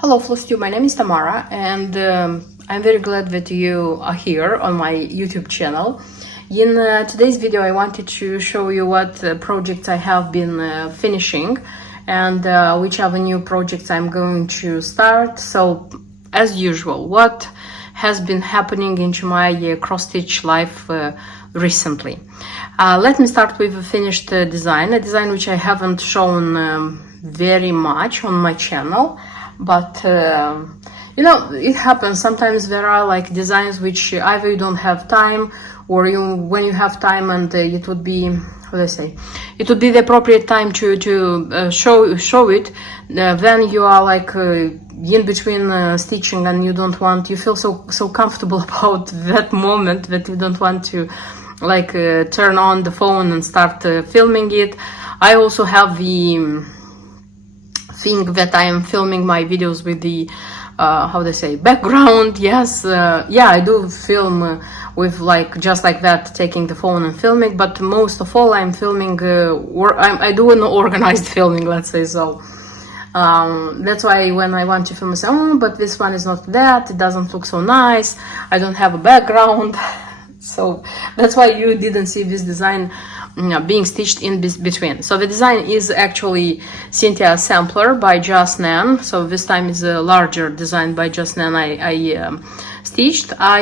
Hello FlowStew, my name is Tamara and I'm very glad that you are here on my YouTube channel. In today's video I wanted to show you what projects I have been finishing and which are the new projects I'm going to start. So as usual, what has been happening into my cross-stitch life recently. Let me start with a finished design, a design which I haven't shown very much on my channel. But you know, it happens. Sometimes there are like designs which either you don't have time, or when you have time and it would be, how do I say, it would be the appropriate time to show it. Then you are like in between stitching, and you feel so comfortable about that moment that you don't want to like turn on the phone and start filming it. I also have the thing that I am filming my videos with the how they say, background. Yes, yeah, I do film with like just like that, taking the phone and filming, but most of all I'm filming I do an organized filming, let's say. So that's why when I want to film I say, oh, but this one is not that, it doesn't look so nice, I don't have a background. So that's why you didn't see this design being stitched in between. So the design is actually Cynthia sampler by Just Nan. So this time is a larger design by Just Nan I stitched. I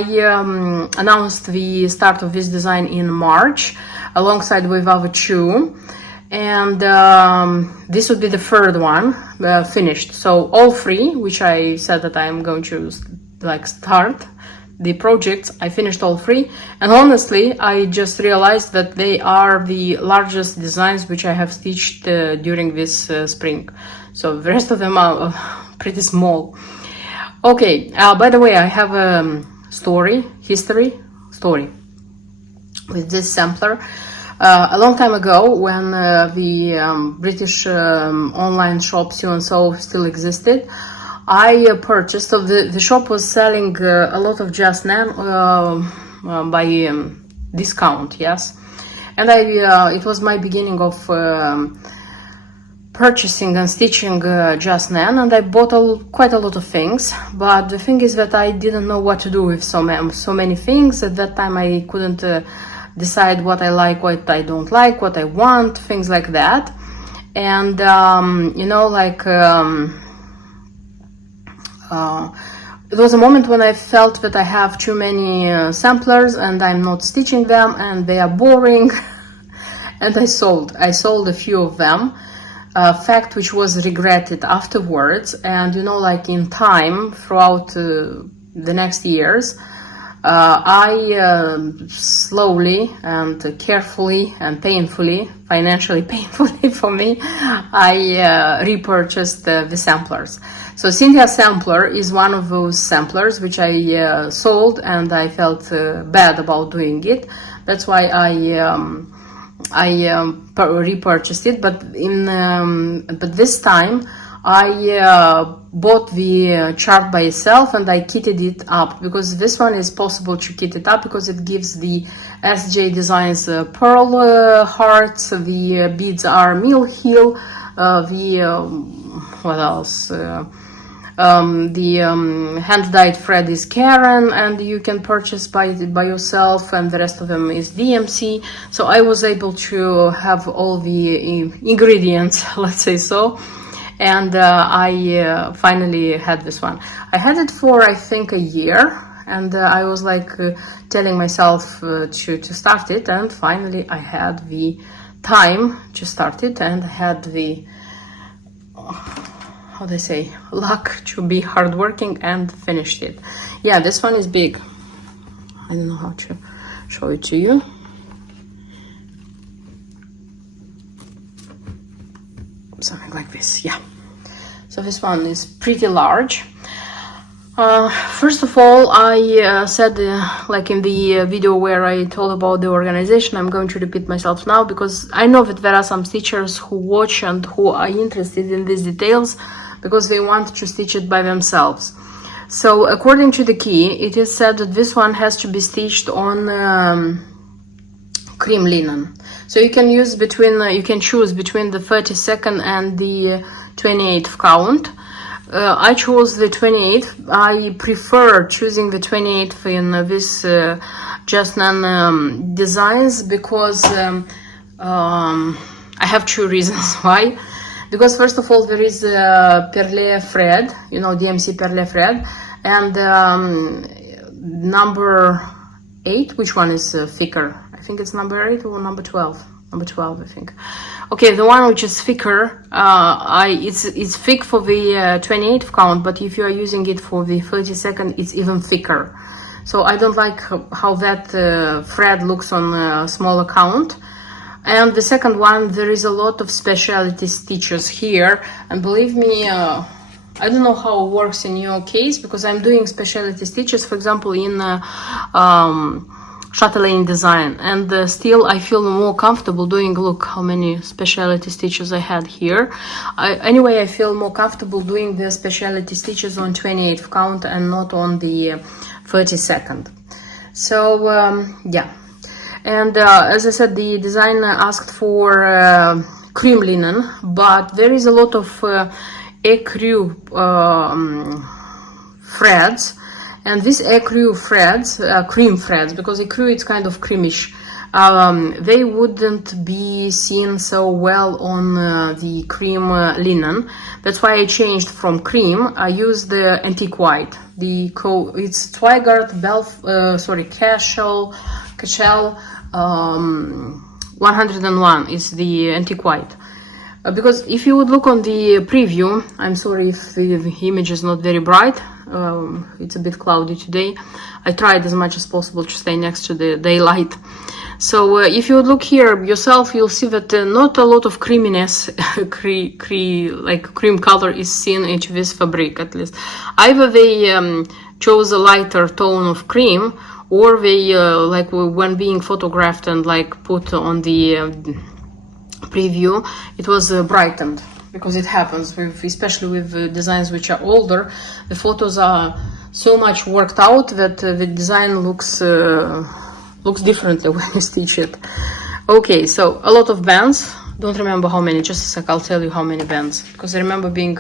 announced the start of this design in March alongside with our two, and this would be the third one finished. So all three, which I said that I am going to like start the projects, I finished all three, and honestly I just realized that they are the largest designs which I have stitched during this spring. So the rest of them are pretty small. Okay, by the way, I have a history with this sampler. A long time ago, when the British online shop So still existed, I purchased, so the shop was selling a lot of Just Nan by discount, yes. And it was my beginning of purchasing and stitching Just Nan, and I bought quite a lot of things. But the thing is that I didn't know what to do with so many things. At that time I couldn't decide what I like, what I don't like, what I want, things like that. And you know, like it was a moment when I felt that I have too many samplers and I'm not stitching them and they are boring. And I sold a few of them, a fact which was regretted afterwards. And you know, like in time, throughout the next years, I slowly and carefully and painfully, financially painfully for me, I repurchased the samplers. So Cynthia sampler is one of those samplers which I sold, and I felt bad about doing it. That's why I repurchased it. But but this time I bought the chart by itself and I kitted it up, because this one is possible to kit it up because it gives the SJ Designs pearl hearts, the beads are mill heel, what else? The hand-dyed thread is Karen, and you can purchase by yourself, and the rest of them is DMC. So I was able to have all the ingredients, let's say so. And I finally had this one. I had it for I think a year, and I was like telling myself to start it, and finally I had the time to start it, and had the how they say, luck to be hardworking and finished it. Yeah, this one is big. I don't know how to show it to you. Something like this, yeah. So this one is pretty large. First of all, I said, like in the video where I told about the organization, I'm going to repeat myself now, because I know that there are some stitchers who watch and who are interested in these details because they want to stitch it by themselves. So according to the key, it is said that this one has to be stitched on cream linen. So you can use you can choose between the 32nd and the 28th count. I chose the 28th. I prefer choosing the 28th in this just none designs because I have two reasons why. Because first of all, there is perle thread, you know, DMC perle thread, and number 8, which one is thicker? I think it's number 8 or number 12. Number 12, I think. Okay, the one which is thicker, it's thick for the 28th count, but if you are using it for the 32nd, it's even thicker. So I don't like how that thread looks on a smaller count. And the second one, there is a lot of specialty stitches here, and believe me, I don't know how it works in your case, because I'm doing specialty stitches, for example, in chatelaine design, and still I feel more comfortable doing, look how many specialty stitches I had here. Anyway, I feel more comfortable doing the specialty stitches on 28th count and not on the 32nd. So yeah, and as I said, the design asked for cream linen, but there is a lot of ecru threads. And these ecru threads, cream threads, because ecru it's kind of creamish, they wouldn't be seen so well on the cream linen. That's why I changed from cream. I used the antique white. It's Twigart Cashel 101 is the antique white. Because if you would look on the preview, I'm sorry if the image is not very bright, it's a bit cloudy today. I tried as much as possible to stay next to the daylight. So if you would look here yourself, you'll see that not a lot of creaminess, like cream color is seen into this fabric, at least. Either they chose a lighter tone of cream, or they, like when being photographed and like put on the preview, it was brightened, because it happens with, especially with designs which are older, the photos are so much worked out that the design looks differently when you stitch it. Okay, so a lot of bands. Don't remember how many, just a sec, I'll tell you how many bands, because I remember being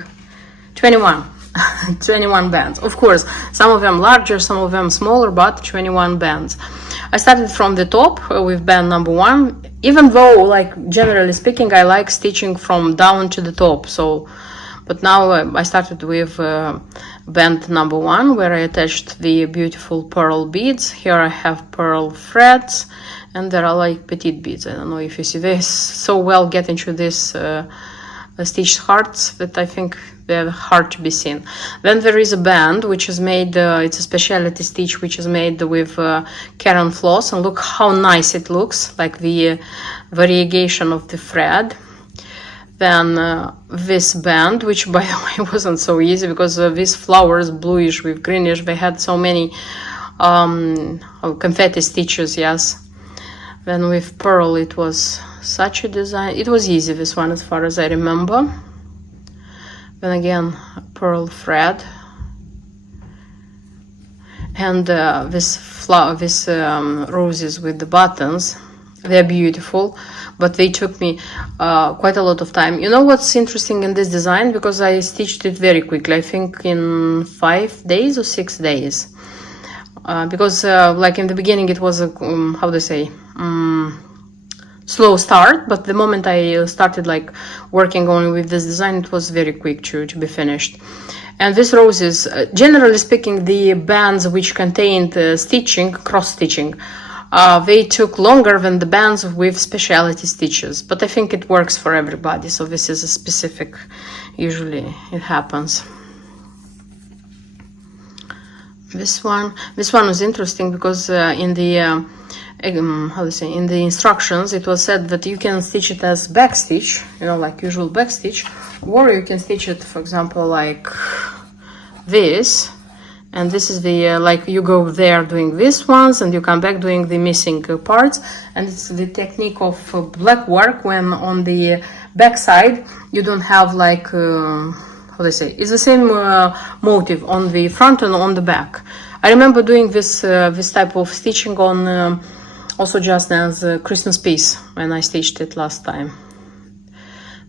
21 21 bands. Of course, some of them larger, some of them smaller, but 21 bands. I started from the top with band number 1, even though, like, generally speaking, I like stitching from down to the top. So, but now I started with band number 1, where I attached the beautiful pearl beads. Here I have pearl threads, and there are like petite beads. I don't know if you see this. So well get into this stitched hearts that I think they're hard to be seen. Then there is a band which is made, it's a specialty stitch which is made with Caron floss, and look how nice it looks, like the variegation of the thread. Then this band, which by the way wasn't so easy, because these flowers, bluish with greenish, they had so many confetti stitches, yes. Then with pearl, it was such a design. It was easy, this one, as far as I remember. Then again, pearl thread. And this roses with the buttons, they're beautiful, but they took me quite a lot of time. You know what's interesting in this design? Because I stitched it very quickly, I think in 5 days or 6 days. Because like in the beginning it was a, how do I say, slow start, but the moment I started like working on with this design, it was very quick to be finished. And these roses, generally speaking, the bands which contained stitching, cross stitching, they took longer than the bands with specialty stitches, but I think it works for everybody, so this is a specific, usually it happens. This one was interesting because in the how to say, in the instructions it was said that you can stitch it as back stitch, you know, like usual back stitch, or you can stitch it, for example, like this, and this is the like you go there doing this ones and you come back doing the missing parts, and it's the technique of black work when on the back side you don't have like how they say, it's the same motive on the front and on the back. I remember doing this this type of stitching on also just as Christmas piece when I stitched it last time.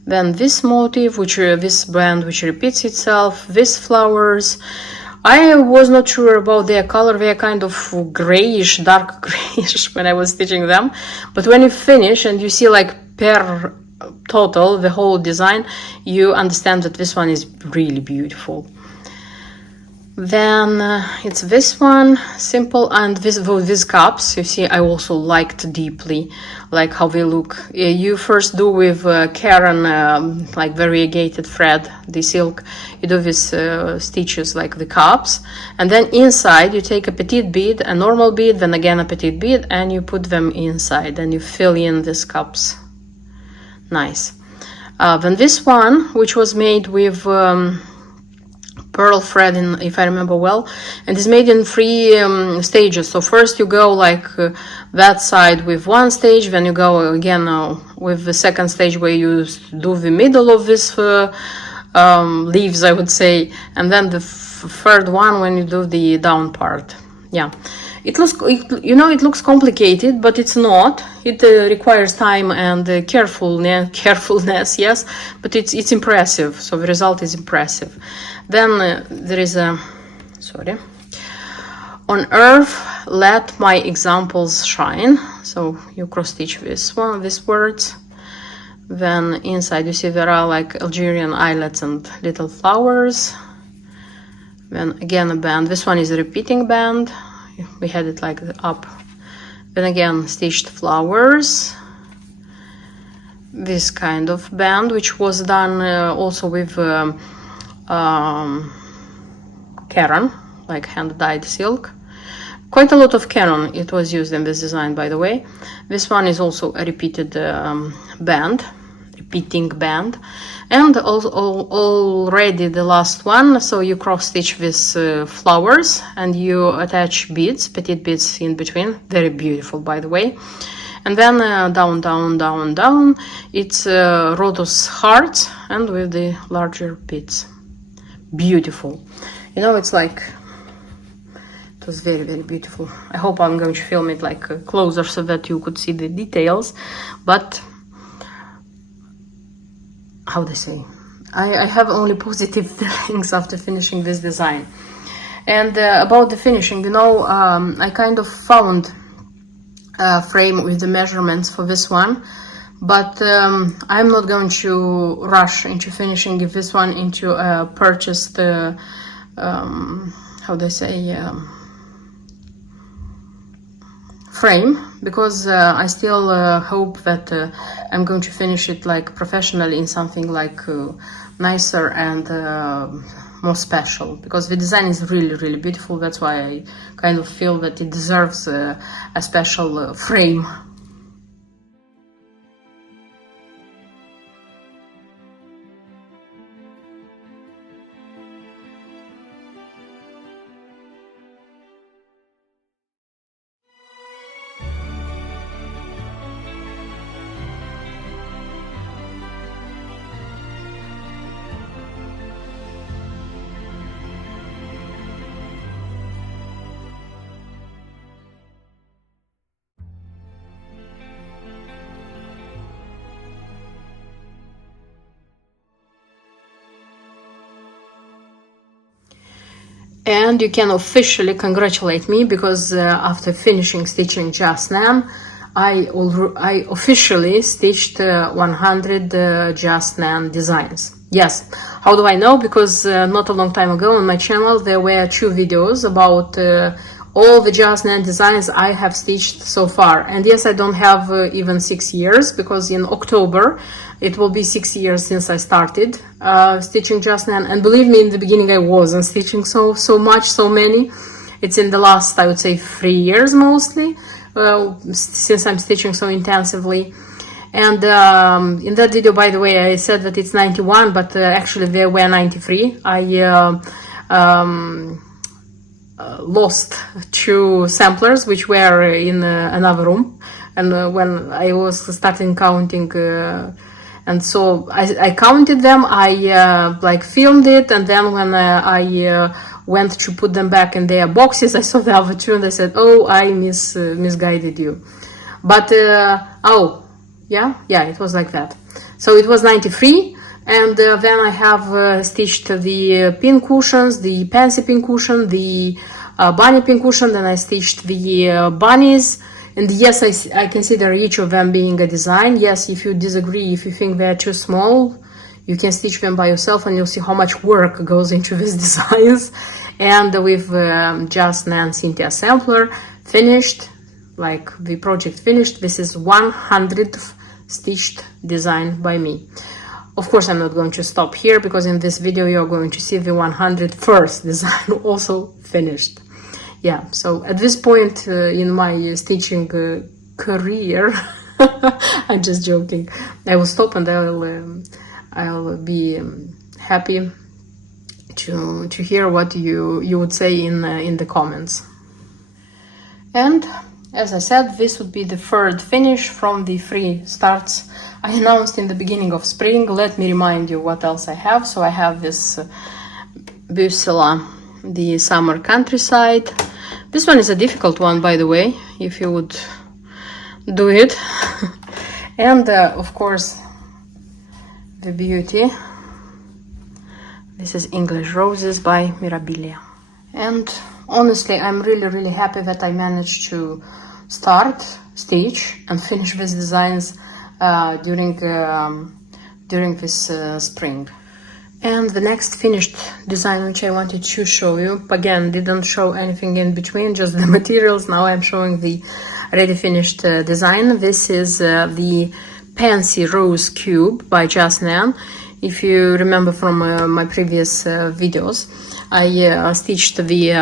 Then this motif, this band which repeats itself, these flowers. I was not sure about their color. They are kind of grayish, dark grayish when I was stitching them. But when you finish and you see like per total the whole design, you understand that this one is really beautiful. Then it's this one, simple, and these cups, you see, I also liked deeply, like how they look. You first do with Karen, like variegated thread, the silk, you do these stitches like the cups, and then inside you take a petite bead, a normal bead, then again a petite bead, and you put them inside, and you fill in these cups. Nice. Then this one, which was made with pearl thread, if I remember well, and is made in 3 stages. So first you go like that side with one stage, then you go again with the second stage where you do the middle of this leaves, I would say, and then the third one when you do the down part. Yeah, it looks complicated, but it's not. It requires time and carefulness, yes, but it's impressive. So the result is impressive. Then there is a, on earth let my examples shine. So you cross stitch this one, these words. Then inside you see there are like Algerian islets and little flowers. Then again a band. This one is a repeating band. We had it like up. Then again stitched flowers. This kind of band, which was done also with Karen, like hand-dyed silk. Quite a lot of Karen it was used in this design, by the way. This one is also a repeated repeating band, and also already the last one. So you cross stitch with flowers and you attach beads, petite beads in between. Very beautiful, by the way. And then down, down, down, down. It's Rhodos hearts and with the larger beads. Beautiful. You know, it's like, it was very, very beautiful. I hope I'm going to film it like closer so that you could see the details. But how they say, I have only positive feelings after finishing this design. And about the finishing, you know, I kind of found a frame with the measurements for this one, but I'm not going to rush into finishing this one into a purchased how they say, frame, because I still hope that I'm going to finish it like professionally in something like nicer and more special, because the design is really, really beautiful. That's why I kind of feel that it deserves a special frame. And you can officially congratulate me, because after finishing stitching Just Nan, I officially stitched 100 Just Nan designs. Yes, how do I know? Because not a long time ago on my channel there were 2 videos about all the Just Nan designs I have stitched so far. And yes, I don't have even 6 years, because in October it will be 6 years since I started stitching Just Nan. And believe me, in the beginning I wasn't stitching so many. It's in the last, I would say, 3 years mostly, since I'm stitching so intensively. And in that video, by the way, I said that it's 91, but actually there were 93. I lost 2 samplers which were in another room, and when I was starting counting, and so I counted them, I like filmed it, and then when I went to put them back in their boxes, I saw the other 2 and I said, oh, I misguided you. But oh yeah, it was like that. So it was 93. And then I have stitched the pin cushions, the Pansy pin cushion, the bunny pin cushion, then I stitched the bunnies. And yes, I consider each of them being a design. Yes, if you disagree, if you think they're too small, you can stitch them by yourself and you'll see how much work goes into these designs. And with Just Nan Cynthia sampler finished, like the project finished, this is 100th stitched design by me. Of course, I'm not going to stop here because in this video you're going to see the 101st design also finished. Yeah, so at this point in my stitching career, I'm just joking, I will stop and I'll be happy to hear what you would say in the comments. And as I said, this would be the third finish from the 3 starts I announced in the beginning of spring. Let me remind you what else I have. So I have this Busela, the summer countryside. This one is a difficult one, by the way, if you would do it. And of course, the beauty. This is English Roses by Mirabilia. And honestly, I'm really happy that I managed to start, stitch, and finish these designs during this spring. And the next finished design which I wanted to show you, again, didn't show anything in between, just the materials. Now I'm showing the ready finished design. This is the Pansy Rose Cube by Just Nan. If you remember from my previous videos, I stitched the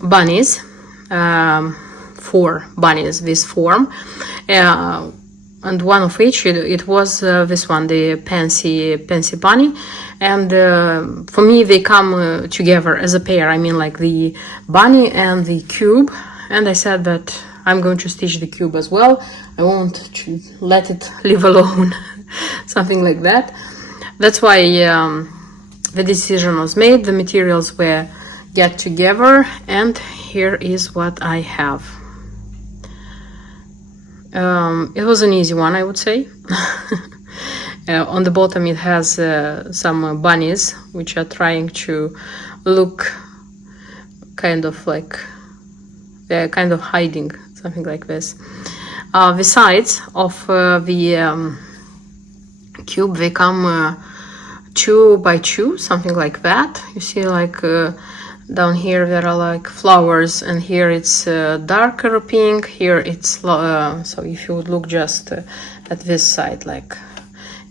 bunnies, 4 bunnies, this form, and one of which it was this one, the Pansy bunny. And for me they come together as a pair, I mean like the bunny and the cube. And I said that I'm going to stitch the cube as well. I won't let it live alone, something like that. That's why the decision was made, the materials were get together, and here is what I have. It was an easy one, I would say. On the bottom it has some bunnies which are trying to look kind of like they're kind of hiding, something like this. The sides of the cube, they come 2 by 2, something like that. You see, like down here there are like flowers, and here it's darker pink, here it's so if you would look just at this side, like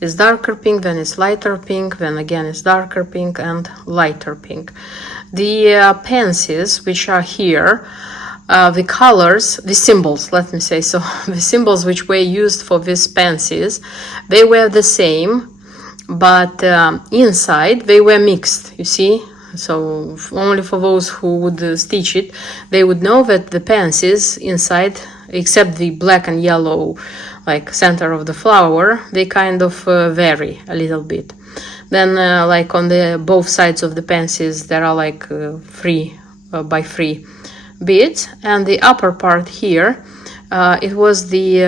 it's darker pink, then it's lighter pink, then again it's darker pink and lighter pink. The pansies which are here, the colors, the symbols, let me say so, the symbols which were used for these pansies, they were the same, but inside they were mixed, you see. So only for those who would stitch it, they would know that the pansies inside, except the black and yellow like center of the flower, they kind of vary a little bit. Then like on the both sides of the pansies there are like 3 by 3 beads, and the upper part here, it was the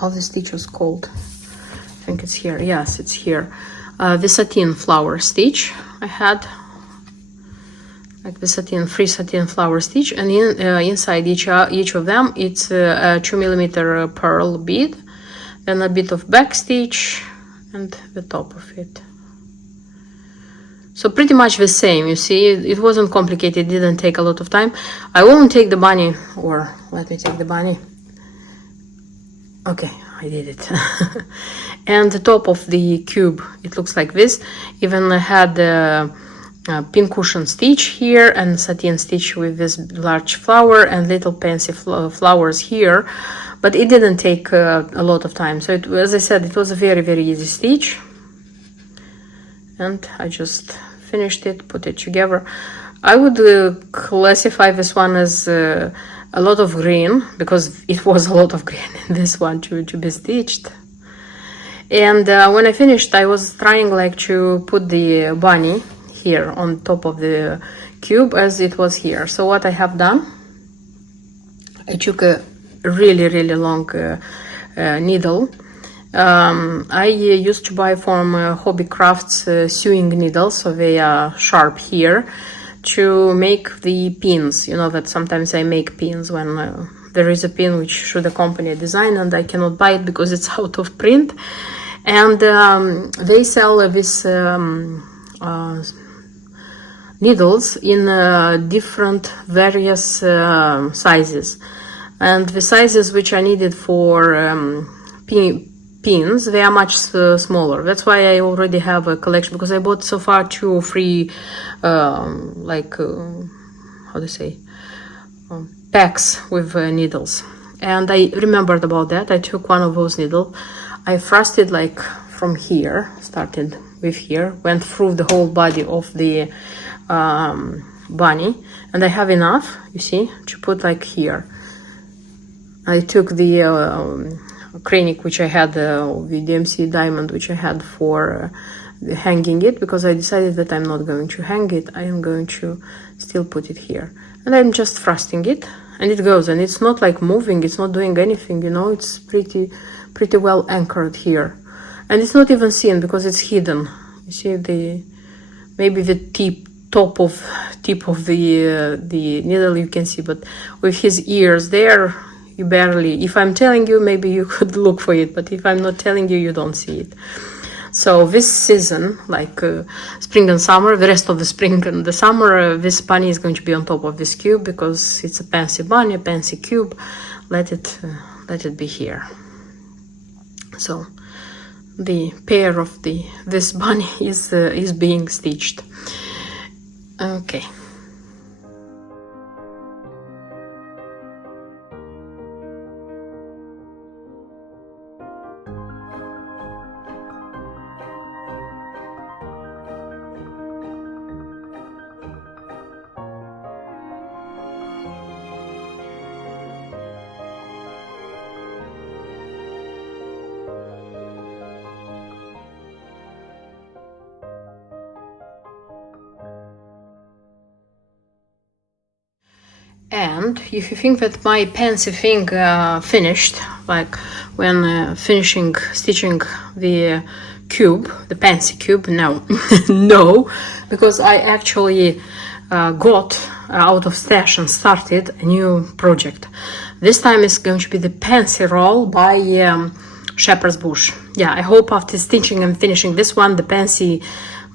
how the stitch was called, I think it's here, yes, it's here, the satin flower stitch. I had like the satin, free satin flower stitch, and inside each of them it's a 2mm pearl bead, then a bit of back stitch and the top of it. So pretty much the same, you see, it wasn't complicated, it didn't take a lot of time. I won't take the bunny, or let me take the bunny. Okay, I did it. And the top of the cube, it looks like this. Even I had the pin cushion stitch here and satin stitch with this large flower and little pansy flowers here, but it didn't take a lot of time. So as I said, it was a very easy stitch, and I just finished it, put it together. I would classify this one as a lot of green, because it was a lot of green in this one to be stitched. And when I finished, I was trying like to put the bunny here on top of the cube as it was here. So what I have done, I took a really long needle, I used to buy from Hobby Crafts sewing needles, so they are sharp here, to make the pins. You know that sometimes I make pins when there is a pin which should accompany a design and I cannot buy it because it's out of print. And they sell this needles in different various sizes. And the sizes which are needed for pins, they are much smaller. That's why I already have a collection, because I bought so far 2 or 3 packs with needles. And I remembered about that. I took one of those needles, I thrust it like from here, started with here, went through the whole body of the bunny, and I have enough, you see, to put like here. I took the cranic which I had, the DMC diamond which I had for hanging it, because I decided that I'm not going to hang it, I am going to still put it here. And I'm just thrusting it, and it goes, and it's not like moving, it's not doing anything, you know, it's pretty well anchored here. And it's not even seen because it's hidden. You see maybe the tip of the needle you can see, but with his ears there, you barely, if I'm telling you, maybe you could look for it, but if I'm not telling you, you don't see it. So this season, like spring and summer, the rest of the spring and the summer, this bunny is going to be on top of this cube because it's a Pansy bunny, a Pansy cube. Let it be here. So the pair of this bunny is being stitched. Okay. And if you think that my Pansy thing finished, like when finishing stitching the cube, the Pansy cube, no, no, because I actually got out of stash and started a new project. This time it's going to be the Pansy roll by Shepherd's Bush. Yeah, I hope after stitching and finishing this one, the Pansy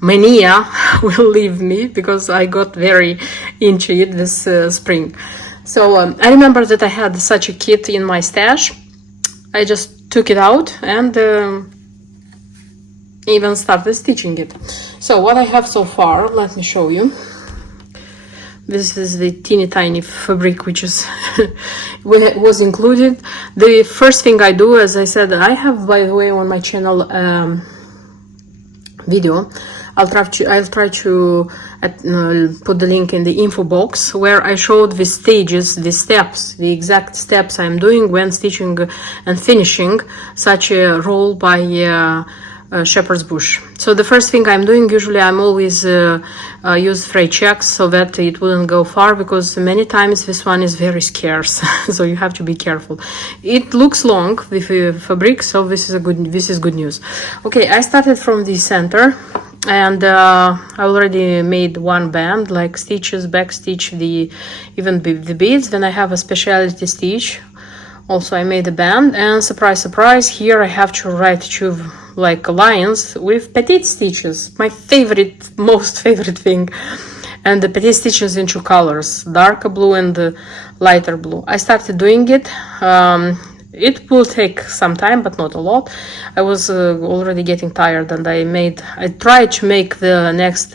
mania will leave me, because I got very into it this spring. So I remember that I had such a kit in my stash. I just took it out and even started stitching it. So what I have so far, let me show you. This is the teeny tiny fabric which is was included. The first thing I do, as I said, I have, by the way, on my channel video. I'll try to put the link in the info box, where I showed the stages, the steps, the exact steps I'm doing when stitching and finishing such a roll by Shepherd's Bush. So the first thing I'm doing, usually I'm always use freight checks so that it wouldn't go far, because many times this one is very scarce. So you have to be careful. It looks long with fabric, so this is good news. Okay, I started from the center, and I already made one band, like stitches, back stitch, even the beads. Then I have a specialty stitch. Also I made a band, and surprise surprise, here I have to write 2 like lines with petite stitches, my most favorite thing. And the petite stitches in 2 colors, darker blue and lighter blue. I started doing it. It will take some time, but not a lot. I was already getting tired, and I tried to make the next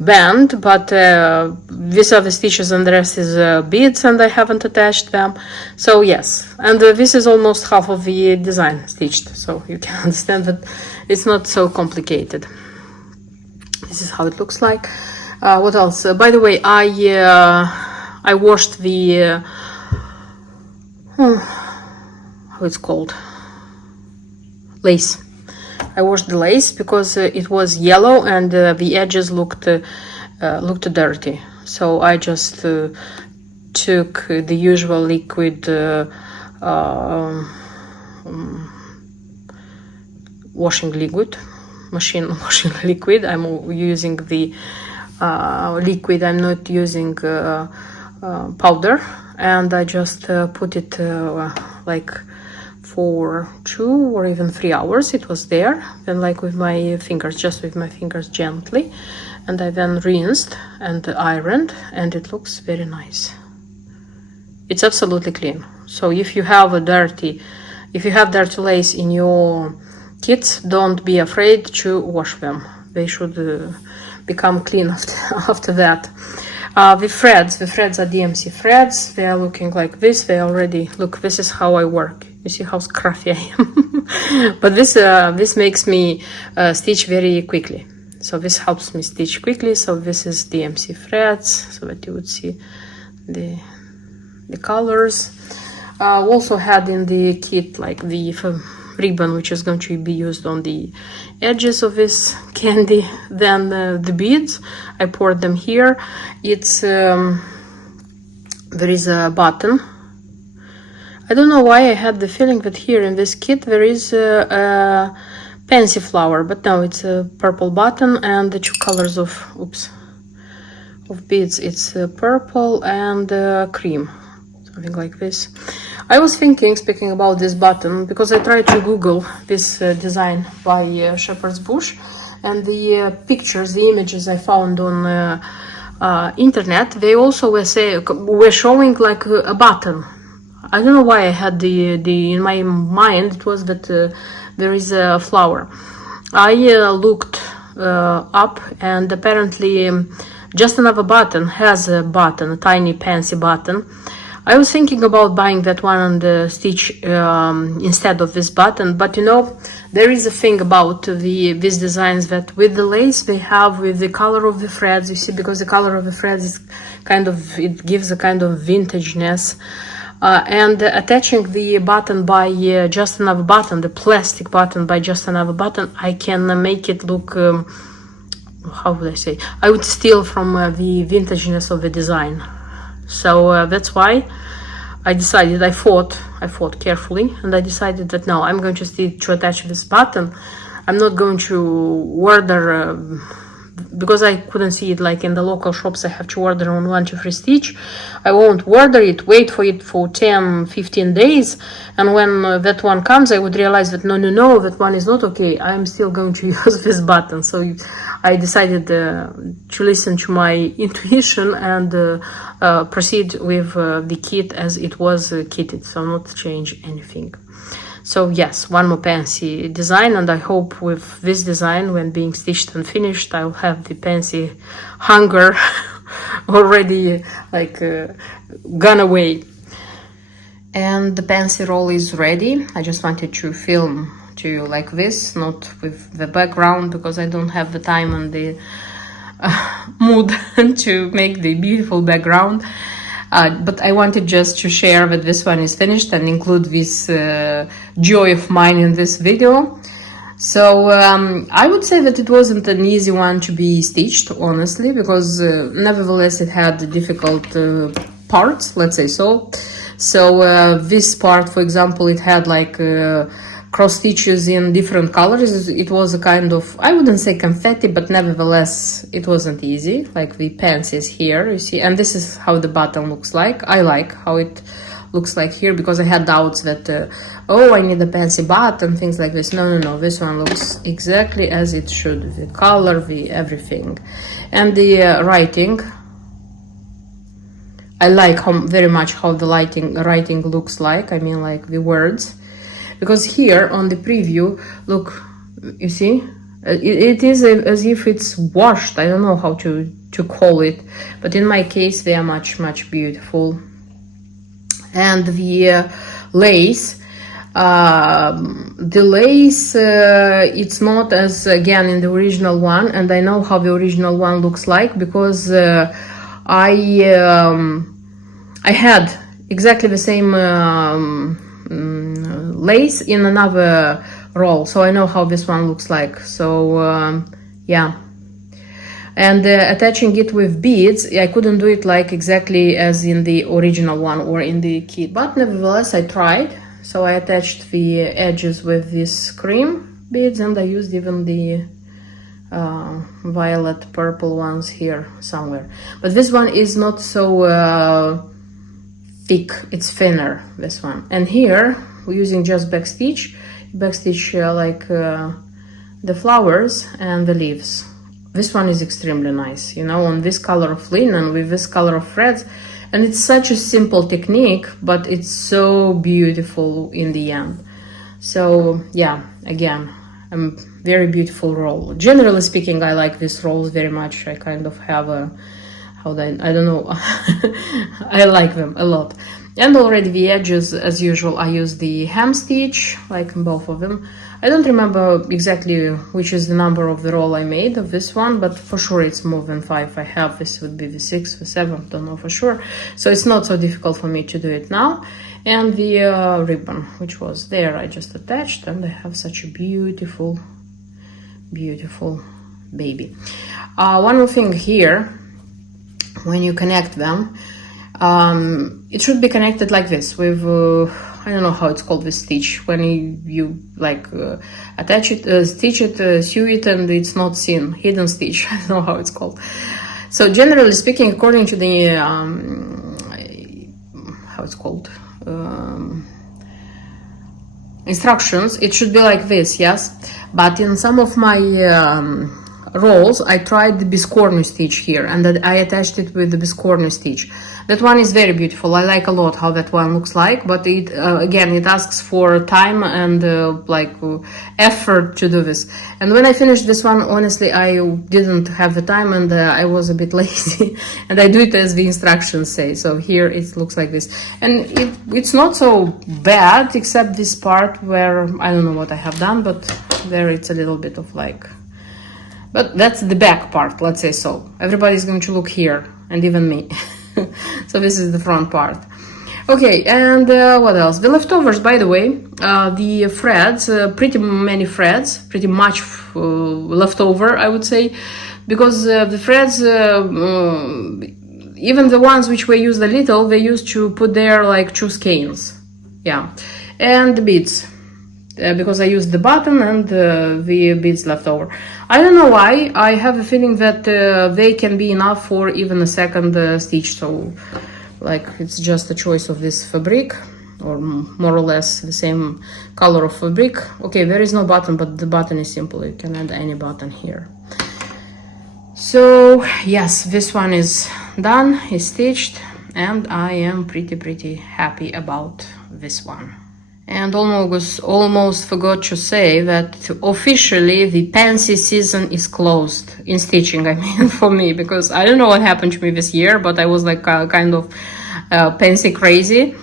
band, but these are the stitches and the rest is beads, and I haven't attached them. So yes, and this is almost half of the design stitched, so you can understand that it's not so complicated. This is how it looks like. What else? By the way, I washed the how it's called, lace. I washed the lace because it was yellow and the edges looked dirty. So I just took the usual liquid washing liquid, machine washing liquid. I'm using the liquid, I'm not using powder, and I just put it like for 2 or even 3 hours. It was there, then like with my fingers, just with my fingers gently, and I then rinsed and ironed, and it looks very nice. It's absolutely clean. So if you have dirty lace in your kits, don't be afraid to wash them. They should become clean after that. The threads are DMC threads. They are looking like this. They already look. This is how I work. You see how scruffy I am. But this makes me stitch very quickly. So this helps me stitch quickly. So this is DMC threads, so that you would see the colors. Also had in the kit like the ribbon, which is going to be used on the edges of this candy. Then the beads, I poured them here. It's there is a button. I don't know why I had the feeling that here in this kit there is a Pansy flower, but no, it's a purple button and the 2 colors of beads. It's purple and cream, something like this. I was thinking, speaking about this button, because I tried to Google this design by Shepherd's Bush, and the pictures, the images I found on internet, they also were showing like a button. I don't know why I had the in my mind it was that there is a flower. I looked up, and apparently Just Another Button has a button, a tiny Pansy button. I was thinking about buying that one and stitch instead of this button, but you know, there is a thing about these designs that with the lace they have, with the color of the threads, you see, because the color of the threads is kind of, it gives a kind of vintageness. And attaching the button by Just Another Button, the plastic button by Just Another Button, I can make it look, how would I say, I would steal from the vintageness of the design. So that's why I decided, I thought carefully, and I decided that no, I'm going to attach this button. I'm not going to order, because I couldn't see it like in the local shops. I have to order on 1 to 3 stitch. I won't order it, wait for it for 10-15 days, and when that one comes I would realize that no, that one is not okay. I'm still going to use this button. So I decided to listen to my intuition and proceed with the kit as it was kitted, so not change anything. So yes, one more Pansy design, and I hope with this design, when being stitched and finished, I'll have the Pansy hunger already like gone away. And the Pansy roll is ready. I just wanted to film to you like this, not with the background, because I don't have the time and the mood to make the beautiful background. But I wanted just to share that this one is finished and include this joy of mine in this video. So I would say that it wasn't an easy one to be stitched, honestly, because nevertheless it had difficult parts, let's say so. So this part, for example, it had like cross stitches in different colors. It was a kind of, I wouldn't say confetti, but nevertheless it wasn't easy, like the pansies here, you see. And this is how the button looks like. I like how it looks like here, because I had doubts that oh, I need a Pansy button, things like this. No, this one looks exactly as it should, the color, the everything. And the writing, I like very much how the writing looks like, I mean like the words. Because here on the preview, look, you see, it is as if it's washed. I don't know how to call it, but in my case they are much beautiful. And the lace, it's not as, again, in the original one, and I know how the original one looks like, because I had exactly the same lace in another roll, so I know how this one looks like. So yeah, and attaching it with beads, I couldn't do it like exactly as in the original one or in the kit, but nevertheless I tried. So I attached the edges with this cream beads, and I used even the violet purple ones here somewhere. But this one is not so thick, it's thinner, this one. And here we're using just backstitch like the flowers and the leaves. This one is extremely nice, you know, on this color of linen with this color of threads. And it's such a simple technique, but it's so beautiful in the end. So yeah, again, very beautiful roll. Generally speaking, I like these rolls very much. I kind of have a, I don't know, I like them a lot. And already the edges, as usual, I use the hem stitch, like both of them. I don't remember exactly which is the number of the roll I made of this one, but for sure it's more than 5 I have. This would be the 6th, the 7th, don't know for sure. So it's not so difficult for me to do it now. And the ribbon, which was there, I just attached, and I have such a beautiful, beautiful baby. One more thing here, when you connect them, it should be connected like this with I don't know how it's called, this stitch, when you like attach it, stitch it, sew it, and it's not seen, hidden stitch. I don't know how it's called. So generally speaking, according to the how it's called, instructions, it should be like this, yes. But in some of my rolls, I tried the biscornu stitch here, and that I attached it with the biscornu stitch. That one is very beautiful. I like a lot how that one looks like, but it again, it asks for time and effort to do this. And when I finished this one, honestly, I didn't have the time, and I was a bit lazy, and I do it as the instructions say. So here it looks like this, and it's not so bad, except this part where I don't know what I have done, but there it's a little bit of like, but that's the back part, let's say so. Everybody's going to look here, and even me. So this is the front part. Okay, and what else? The leftovers, by the way, the threads, pretty much leftover, I would say, because the threads, even the ones which were used a little, they used to put there like 2 skeins. Yeah, and the beads. Because I used the button and the beads left over. I don't know why, I have a feeling that they can be enough for even a second stitch, so like it's just a choice of this fabric, or more or less the same color of fabric. Okay, there is no button, but the button is simple, you can add any button here. So yes, this one is done, is stitched, and I am pretty happy about this one. And almost forgot to say that officially the Pansy season is closed in stitching, I mean, for me, because I don't know what happened to me this year, but I was like kind of Pansy crazy.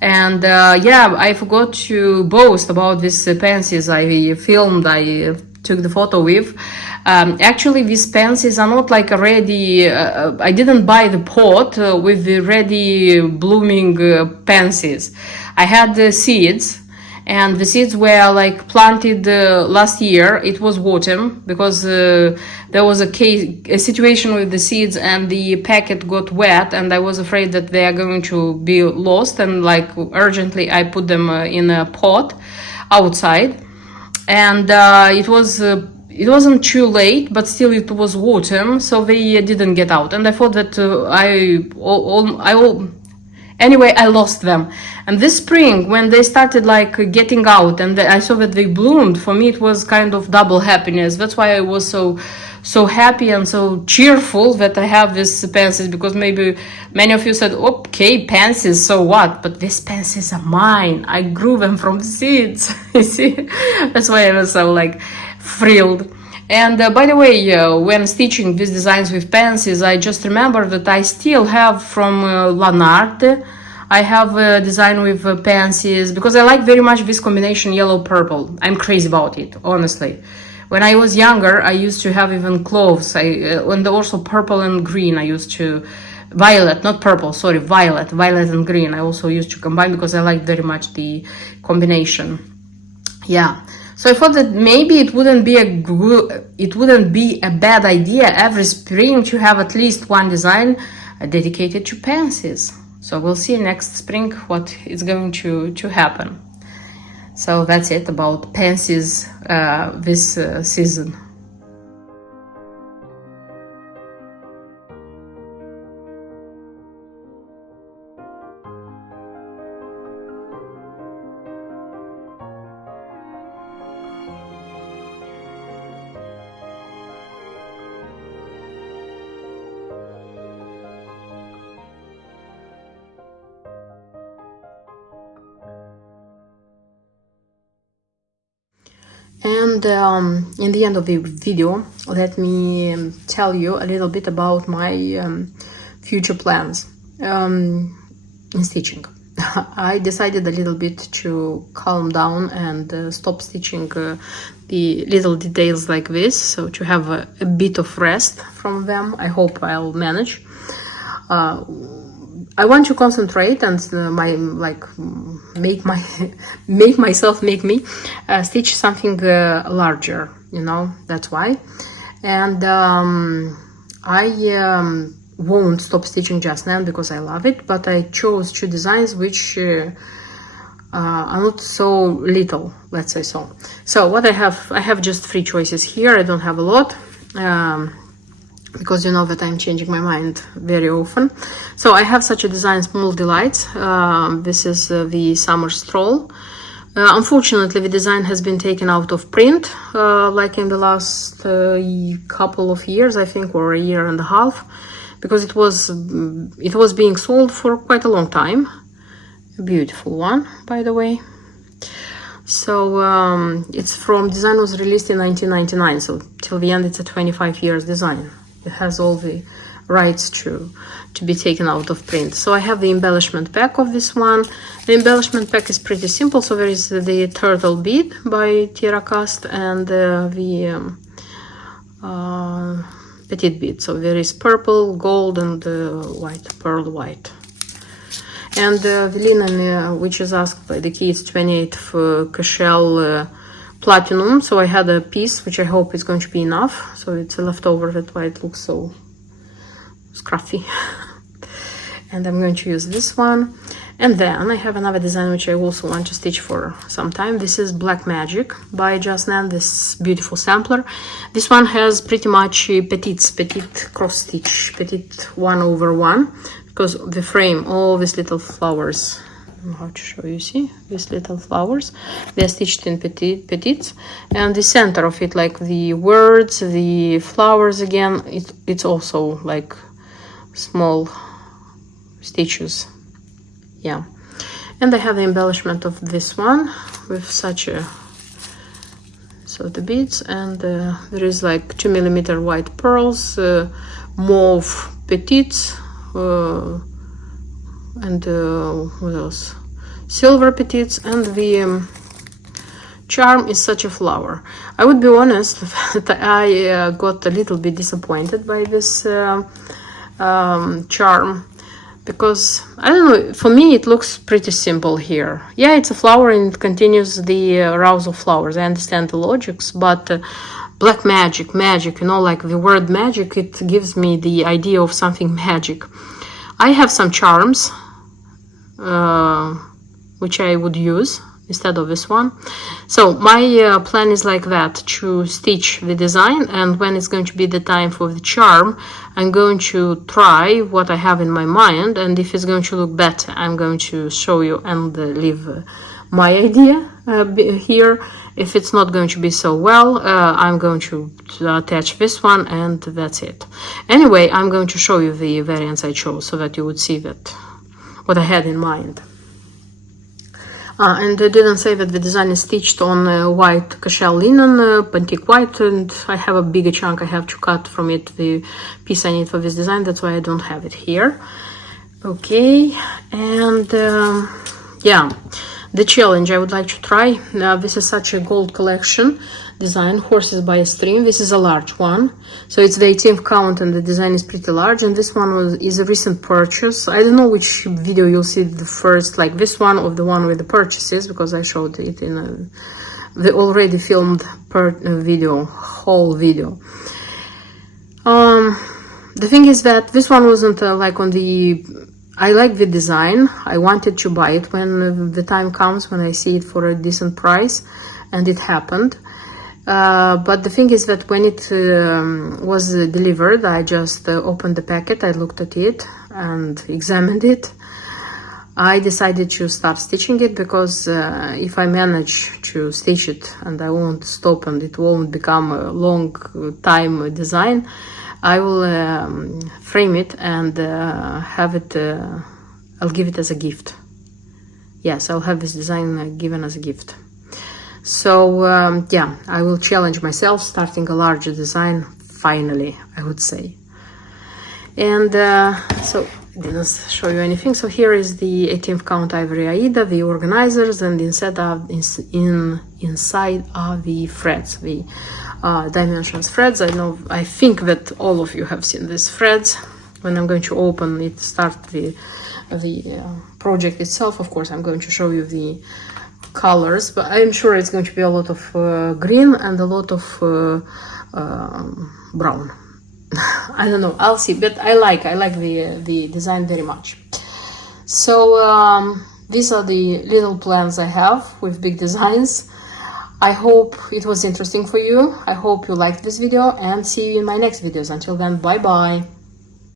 And yeah, I forgot to boast about these pansies I filmed, I took the photo with. Actually, these pansies are not like a ready, I didn't buy the pot with the ready blooming pansies. I had the seeds, and the seeds were like planted last year. It was autumn, because there was a situation with the seeds, and the packet got wet, and I was afraid that they are going to be lost, and like urgently I put them in a pot outside. And it wasn't too late, but still it was autumn, so they didn't get out. And I thought that anyway, I lost them. And this spring, when they started like getting out, and I saw that they bloomed, for me it was kind of double happiness. That's why I was so happy and so cheerful that I have these pansies, because maybe many of you said, okay, pansies, so what? But these pansies are mine. I grew them from seeds. You see? That's why I was so like thrilled. And by the way, when stitching these designs with pansies, I just remember that I still have from Lanarte, I have a design with pansies, because I like very much this combination yellow-purple. I'm crazy about it, honestly. When I was younger, I used to have even clothes, and also purple and green. I used to, violet, not purple, sorry, violet and green. I also used to combine, because I like very much the combination. Yeah. So I thought that maybe it wouldn't be a bad idea every spring to have at least one design dedicated to pansies. So we'll see next spring what is going to happen. So that's it about pansies this season. And in the end of the video, let me tell you a little bit about my future plans in stitching. I decided a little bit to calm down and stop stitching the little details like this, so to have a bit of rest from them. I hope I'll manage. I want to concentrate and make me stitch something larger, you know, that's why. And I won't stop stitching just now because I love it, but I chose two designs which are not so little, let's say so. So what I have just 3 choices here. I don't have a lot. Because you know that I'm changing my mind very often. So I have such a design, Small Delights. This is the Summer Stroll. Unfortunately, the design has been taken out of print, like in the last couple of years, I think, or a year and a half, because it was being sold for quite a long time. A beautiful one, by the way. So it's from, design was released in 1999, so till the end it's a 25 years design. It has all the rights to be taken out of print. So I have the embellishment pack of this one. The embellishment pack is pretty simple. So there is the turtle bead by Cast and the petite bead. So there is purple, gold, and white, pearl white. And the linen, which is asked by the kids, 28th Cashel platinum. So I had a piece which I hope is going to be enough. So it's a leftover, that's why it looks so scruffy. And I'm going to use this one. And then I have another design which I also want to stitch for some time. This is Black Magic by Just Nan, this beautiful sampler. This one has pretty much petite cross stitch, petite 1/1, because the frame, all these little flowers, I don't know how to show you, see these little flowers, they're stitched in petites, and the center of it, like the words, the flowers again, it's also like small stitches. Yeah. And I have the embellishment of this one with such a, so the beads, and there is like 2mm white pearls, mauve petites, and what else, silver petites, and the charm is such a flower. I would be honest that I got a little bit disappointed by this charm, because I don't know, for me it looks pretty simple here. Yeah, it's a flower and it continues the rows of flowers. I understand the logics, but black magic, you know, like the word magic, it gives me the idea of something magic. I have some charms which I would use instead of this one. So my plan is like that, to stitch the design, and when it's going to be the time for the charm, I'm going to try what I have in my mind, and if it's going to look better, I'm going to show you and leave my idea here. If it's not going to be so well, I'm going to attach this one, and that's it. Anyway, I'm going to show you the variants I chose so that you would see that what I had in mind. And I didn't say that the design is stitched on white Cashel linen, Pantique white, and I have a bigger chunk I have to cut from it, the piece I need for this design, that's why I don't have it here. Okay, and yeah, the challenge I would like to try. Now, this is such a gold collection design, Horses by a Stream. This is a large one, so it's the 18th count and the design is pretty large, and this one is a recent purchase. I don't know which video you'll see the first, like this one or the one with the purchases, because I showed it in the already filmed whole video. The thing is that this one wasn't like on the I like the design. I wanted to buy it when the time comes, when I see it for a decent price, and it happened. But the thing is that when it was delivered, I just opened the packet, I looked at it and examined it. I decided to start stitching it because if I manage to stitch it and I won't stop and it won't become a long time design, I will frame it and have it, I'll give it as a gift. Yes, I'll have this design given as a gift. So yeah, I will challenge myself starting a larger design, finally, I would say. And so I didn't show you anything. So here is the 18th count ivory Aida, the organizers, and inside are the threads, the dimensions threads. I think that all of you have seen these threads. When I'm going to open it, start the project itself, of course, I'm going to show you the colors, but I'm sure it's going to be a lot of green and a lot of brown. I don't know, I'll see, but I like the design very much. So these are the little plans I have with big designs. I hope it was interesting for you. I hope you liked this video, and see you in my next videos. Until then, bye bye.